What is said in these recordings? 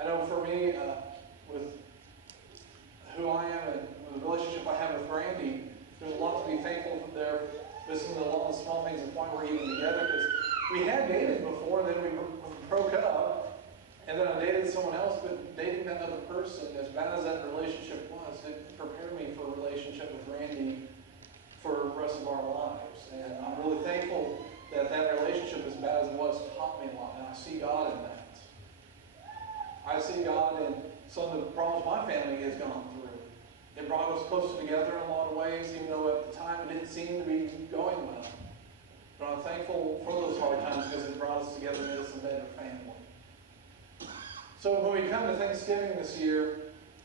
I know for me, with who I am and the relationship I have with Randy, there's a lot to be thankful for there. This is a lot of small things and why we're even together, because we had dated before, then we broke up, and then I dated someone else, but dating that other person, as bad as that relationship was, it prepared me for a relationship with Randy for the rest of our lives. And I'm really thankful that that relationship, as bad as it was, taught me a lot, and I see God in that. I see God in some of the problems my family has gone through. It brought us closer together in a lot of ways, even though at the time it didn't seem to be going well. But I'm thankful for those hard times because it brought us together and made us a better family. So when we come to Thanksgiving this year,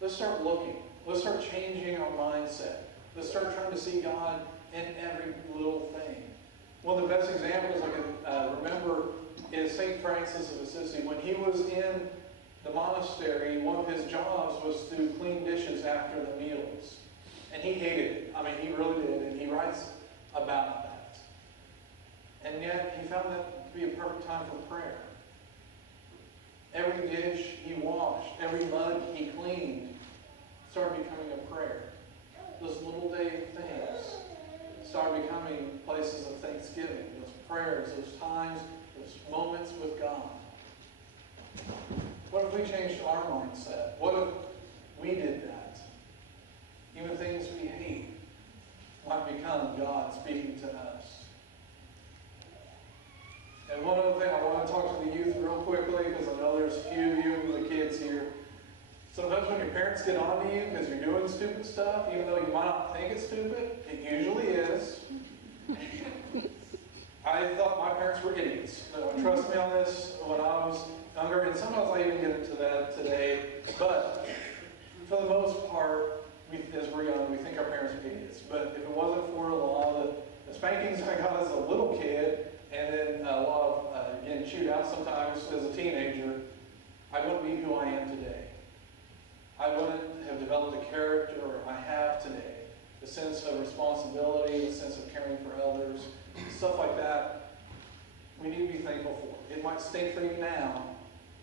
let's start looking. Let's start changing our mindset. Let's start trying to see God in every little thing. One of the best examples I can remember is St. Francis of Assisi. When he was in the monastery, one of his jobs was to clean dishes after the meals. And he hated it. I mean, he really did. And he writes about that. And yet, he found that to be a perfect time for prayer. Every dish he washed, every mug he cleaned, started becoming a prayer. Those little day things started becoming places of thanksgiving. Those prayers, those times, those moments with God. What if we changed our mindset? What if we did that? Even things we hate might become God speaking to us. And one other thing, I want to talk to the youth real quickly because I know there's a few of you and the kids here. Sometimes when your parents get on to you because you're doing stupid stuff, even though you might not think it's stupid, it usually is. I thought my parents were idiots. Trust me on this, when I was younger, and sometimes I even get into that today. But for the most part, as we're young, we think our parents are idiots. But if it wasn't for the law, the spankings I got as a little kid, and then a lot of getting chewed out sometimes as a teenager, I wouldn't be who I am today. I wouldn't have developed the character I have today. The sense of responsibility, the sense of caring for others, stuff like that, we need to be thankful for. It might stink for you now,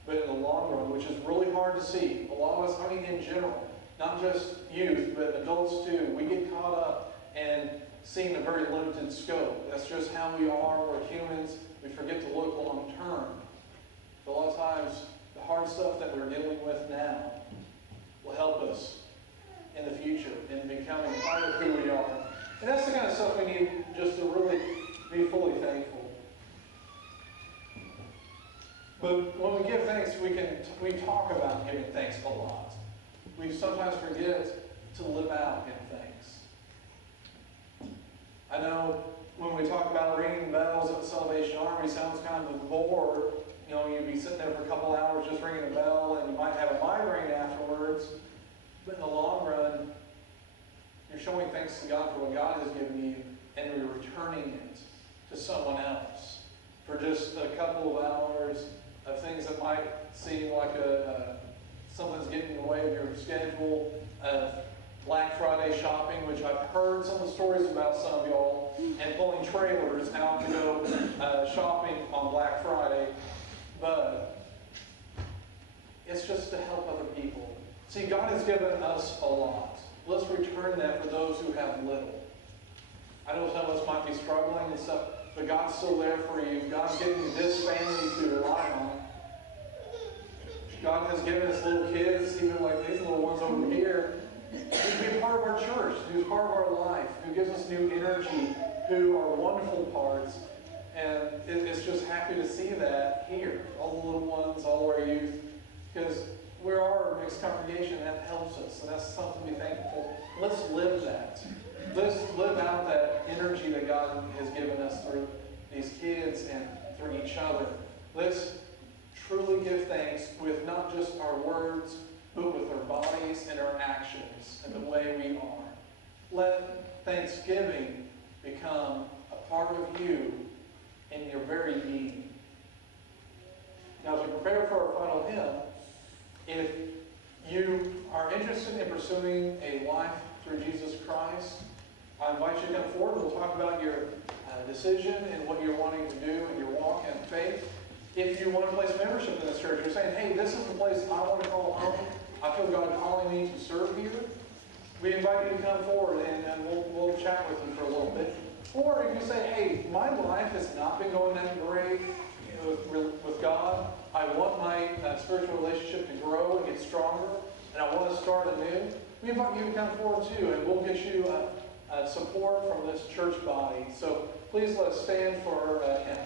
but in the long run, which is really hard to see, a lot of us, I mean in general, not just youth, but adults too, we get caught up in seeing a very limited scope. That's just how we are. We're humans. We forget to look long term. But a lot of times, the hard stuff that we're dealing with now will help us in the future in becoming part of who we are. And that's the kind of stuff we need just to really be fully thankful. But when we give thanks, we talk about giving thanks a lot. We sometimes forget to live out in thanks. I know when we talk about ringing bells at the Salvation Army, it sounds kind of a bore. You know, you'd be sitting there for a couple hours just ringing a bell, and you might have a migraine afterwards. But in the long run, you're showing thanks to God for what God has given you, and you're returning it to someone else for just a couple of hours of things that might seem like something's getting in the way of your schedule, of Black Friday shopping, which I've heard some of the stories about some of y'all, and pulling trailers out to go shopping on Black Friday. But it's just to help other people. See, God has given us a lot. Let's return that for those who have little. I know some of us might be struggling and stuff, but God's still there for you. God's given you this family to rely on. God has given us little kids, even like these little ones over here, who be a part of our church, who's part of our life, who gives us new energy, who are wonderful parts. And it's just happy to see that here. All the little ones, all our youth, because we are a mixed congregation, that helps us, and that's something to be thankful for. Let's live that. Let's live out that energy that God has given us through these kids and through each other. Let's truly give thanks with not just our words, but with our bodies and our actions and the way we are. Let Thanksgiving become a part of you in your very being. Now, as we prepare for our final hymn, if you are interested in pursuing a life through Jesus Christ, I invite you to come forward. We'll talk about your decision and what you're wanting to do in your walk in faith. If you want to place membership in this church, you're saying, hey, this is the place I want to call home. I feel God calling me to serve here. We invite you to come forward and we'll chat with you for a little bit. Or if you say, hey, my life has not been going that great with God. I want my spiritual relationship to grow and get stronger, and I want to start anew. We invite you to come forward too, and we'll get you support from this church body. So please let us stand for him.